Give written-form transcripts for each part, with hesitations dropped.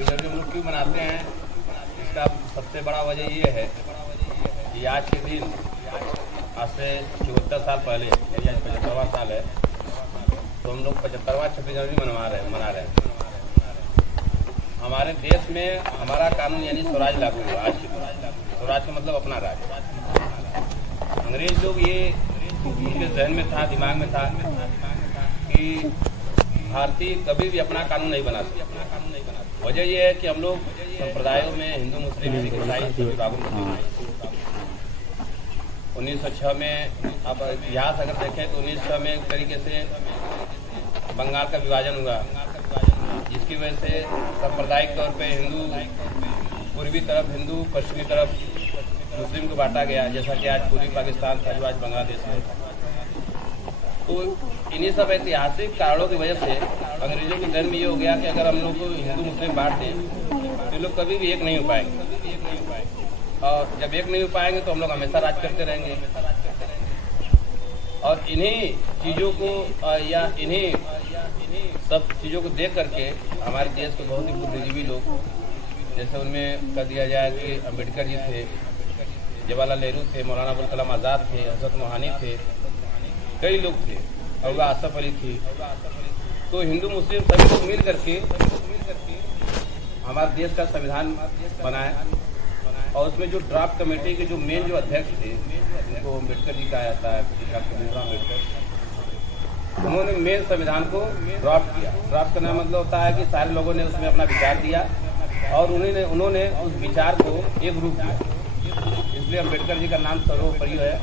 जनवरी हम लोग क्यों मनाते हैं, इसका सबसे बड़ा वजह ये है कि आज के दिन, आज से 74 साल पहले, यानी आज 75वां साल है, तो हम लोग 75वां 26 जनवरी मना रहे हैं। हमारे देश में हमारा कानून यानी स्वराज लागू हुआ। आज स्वराज का मतलब अपना राज्य। अंग्रेज लोग ये उनके जहन में था, दिमाग में था कि भारतीय कभी भी अपना कानून नहीं बना सकते। वजह यह है कि हम लोग संप्रदायों में हिंदू, मुस्लिम, सिख, ईसाई सभी भागों में 1906 में, अब इतिहास अगर देखें तो 1906 में एक तरीके से बंगाल का विभाजन हुआ, जिसकी वजह से सांप्रदायिक तौर पे हिंदू पूर्वी तरफ हिंदू, पश्चिमी तरफ मुस्लिम को बांटा गया, जैसा कि आज पूर्वी पाकिस्तान था जो आज बांग्लादेश है। तो इन्हीं सब ऐतिहासिक कारणों की वजह से अंग्रेजों के जन्म ये हो गया कि अगर हम लोग को हिंदू मुस्लिम बांट दें तो लोग कभी भी एक नहीं हो पाएंगे, और जब एक नहीं हो पाएंगे तो हम लोग हमेशा राज करते रहेंगे। और इन्हीं चीज़ों को या इन्हीं सब चीज़ों को देख करके हमारे देश के बहुत ही बुद्धिजीवी लोग, जैसे उनमें कर दिया जाए कि अम्बेडकर जी थे, जवाहरलाल नेहरू थे, मौलाना अबुल कलाम आज़ाद थे, हज़रत मोहानी थे, कई लोग थे, और आसफ अली थी। तो हिंदू मुस्लिम सभी लोग मिल करके हमारे देश का संविधान बनाए, और उसमें जो ड्राफ्ट कमेटी के जो मेन जो अध्यक्ष थे, उनको अम्बेडकर जी कहा जाता है, डॉक्टर भीमराव अम्बेडकर, उन्होंने मेन संविधान को ड्राफ्ट किया। ड्राफ्ट करने का मतलब होता है कि सारे लोगों ने उसमें अपना विचार दिया और उन्होंने उस विचार को एक रूप दिया। इसलिए अम्बेडकर जी का नाम सर्वोपरि है,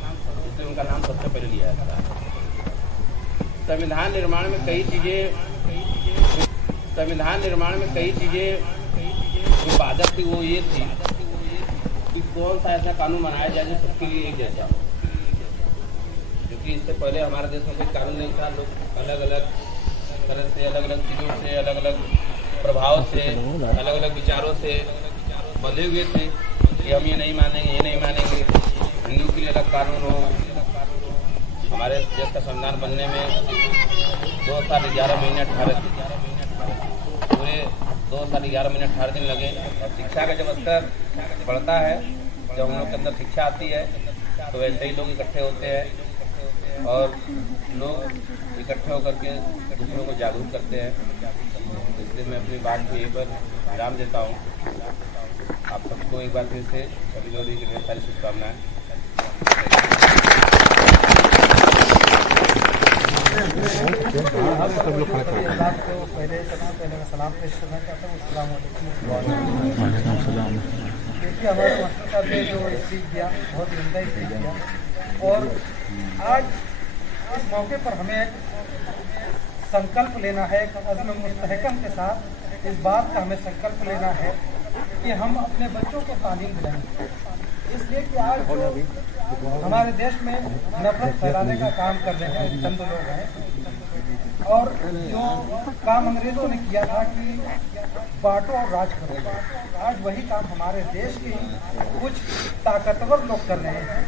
इसलिए उनका नाम सबसे पहले लिया जाता है। संविधान निर्माण में कई चीज़ें जो बाधक थी वो ये थी कि कौन सा ऐसा कानून बनाया जाए जो सबके लिए एक जैसा, क्योंकि इससे पहले हमारे देश में कोई कानून नहीं था। लोग अलग अलग तरह से, अलग अलग चीज़ों से, अलग अलग प्रभाव से, अलग अलग विचारों से बंधे हुए थे कि हम ये नहीं मानेंगे, ये नहीं मानेंगे, हिंदू के लिए अलग कानून हो। हमारे देश का संविधान बनने में 2 साल 11 महीने 18 दिन, पूरे 2 साल 11 महीने 18 दिन लगे। और शिक्षा का जब स्तर बढ़ता है, जब हम लोग के अंदर शिक्षा आती है, तो वैसे ही लोग इकट्ठे होते हैं और लोग इकट्ठे होकर के दूसरों को जागरूक करते हैं। इसलिए मैं अपनी बात को एक बार विराम देता हूँ। आप सबको एक बार फिर से सभी लोगों की ढेर सारी शुभकामनाएं। देखिए, हमारे मास्टर साहब ने जो स्पीच दिया बहुत उम्दा स्पीच दिया, और आज इस मौके पर हमें संकल्प लेना है, एक अज़्म मुस्तहकम के साथ इस बात का हमें संकल्प लेना है कि हम अपने बच्चों को तालीम दिलाएंगे। इसलिए कि आज जो हमारे देश में नफरत फैलाने का काम कर रहे हैं चंद लोग हैं, और जो काम अंग्रेजों ने किया था कि बांटो और राज करो, आज वही काम हमारे देश के कुछ ताकतवर लोग कर रहे हैं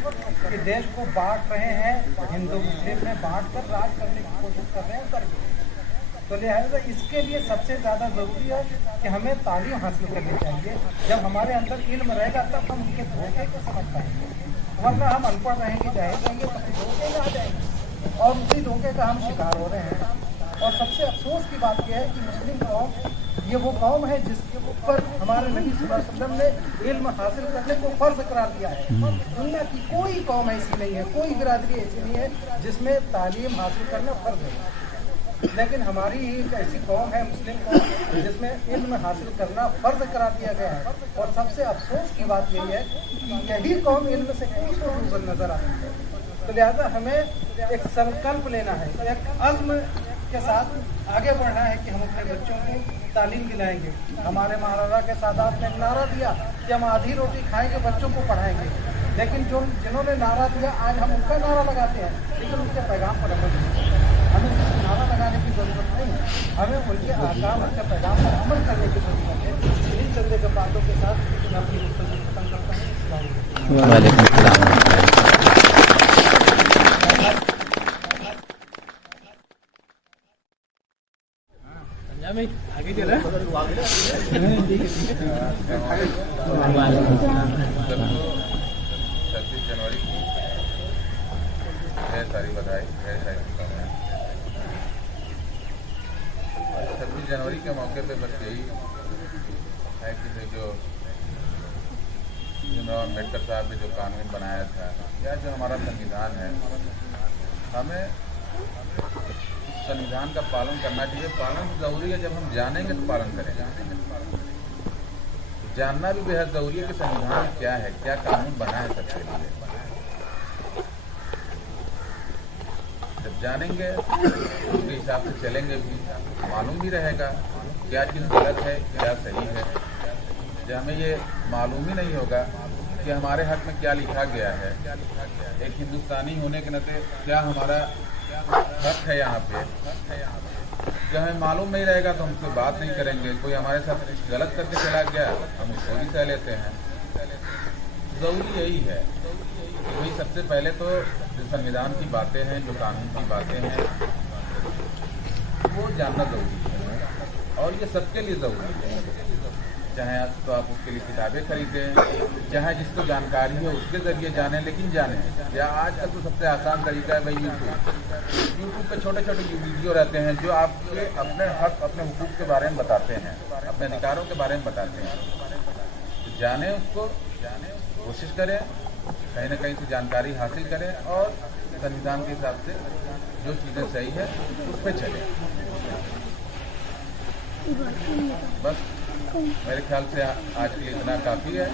कि देश को बांट रहे हैं, हिंदू मुस्लिम में बांट कर राज करने की कोशिश कर रहे हैं, कर तो लिहाजा इसके लिए सबसे ज़्यादा ज़रूरी है कि हमें तालीम हासिल करनी चाहिए। जब हमारे अंदर इल्म रहेगा तब हम उनके धोखे को समझ पाएंगे, वरना हम अनपढ़ रहेंगे, जाहिल रहेंगे, तो धोखे में आ जाएंगे, और उसी धोखे का हम शिकार हो रहे हैं। और सबसे अफसोस की बात यह है कि मुस्लिम कौम ये वो कौम है जिसके ऊपर हमारे नबी सल्लल्लाहु अलैहि वसल्लम ने इल्म हासिल करने को फर्ज करार दिया है। दुनिया की कोई कौम ऐसी नहीं है, कोई बिरादरी ऐसी नहीं है जिसमें तालीम हासिल करना फर्ज है, लेकिन हमारी ही एक ऐसी कौम है, मुस्लिम कौम, जिसमें इल्म हासिल करना फर्ज करार दिया गया है। और सबसे अफसोस की बात यही है कि यही कौम इल्म से दूर नजर आती है। तो लिहाजा हमें एक संकल्प लेना है, एक अज़्म के साथ आगे बढ़ना है कि हम अपने बच्चों को तालीम दिलाएंगे। हमारे महाराजा के सादात ने नारा दिया कि हम आधी रोटी खाएंगे, बच्चों को पढ़ाएंगे, लेकिन जिन्होंने नारा दिया आज हम उनका नारा लगाते हैं, लेकिन उनके पैगाम पर अमल नहीं। हमें नारा लगाने की ज़रूरत नहीं, हमें उनके आकाम, उनके पैगाम पर अमल करने की ज़रूरत है। इन चंदे के बातों के साथ मैं अपनी गुफ्तगू खत्म करता हूँ। वालेकुम सलाम। आगे चला। 26 जनवरी की ढेर सारी बधाई, ढेर सारी शुभकामनाएं। 26 जनवरी के मौके पे बस यही है कि जो भीमराव अम्बेडकर साहब ने जो कानून बनाया था या जो हमारा संविधान है, हमें संविधान का पालन करना चाहिए। पालन जरूरी है, जब हम जानेंगे तो पालन करेंगे। जानना भी बेहद जरूरी है कि संविधान क्या है, क्या कानून बना है सबके लिए। जब जानेंगे उसके हिसाब से चलेंगे भी, मालूम भी रहेगा क्या चीज़ गलत है क्या सही है। जब हमें ये मालूम ही नहीं होगा कि हमारे हक में क्या लिखा गया है, एक हिंदुस्तानी होने के नाते क्या हमारा हक है यहाँ पे, जब हमें मालूम नहीं रहेगा तो हम उससे बात नहीं करेंगे। कोई हमारे साथ कुछ गलत करके चला गया हम उसको भी सह लेते हैं। ज़रूरी यही है कि भाई सबसे पहले तो जो संविधान की बातें हैं, जो कानून की बातें हैं, वो जानना ज़रूरी है और ये सबके लिए ज़रूरी है। चाहे तो आप उसके लिए किताबें खरीदें, चाहे जिसको जानकारी है उसके ज़रिए जानें, लेकिन जानें। या आज का तो सबसे आसान तरीका है भाई यूट्यूब पे छोटे छोटे वीडियो रहते हैं जो आपके अपने हक, अपने हुकूक के बारे में बताते हैं, अपने अधिकारों के बारे में बताते हैं। तो जानें उसको, कोशिश करें कहीं ना कहीं से जानकारी हासिल करें और संविधान के हिसाब से जो चीज़ें सही है उस पर चलें। बस मेरे ख्याल से आज के लिए इतना काफ़ी है।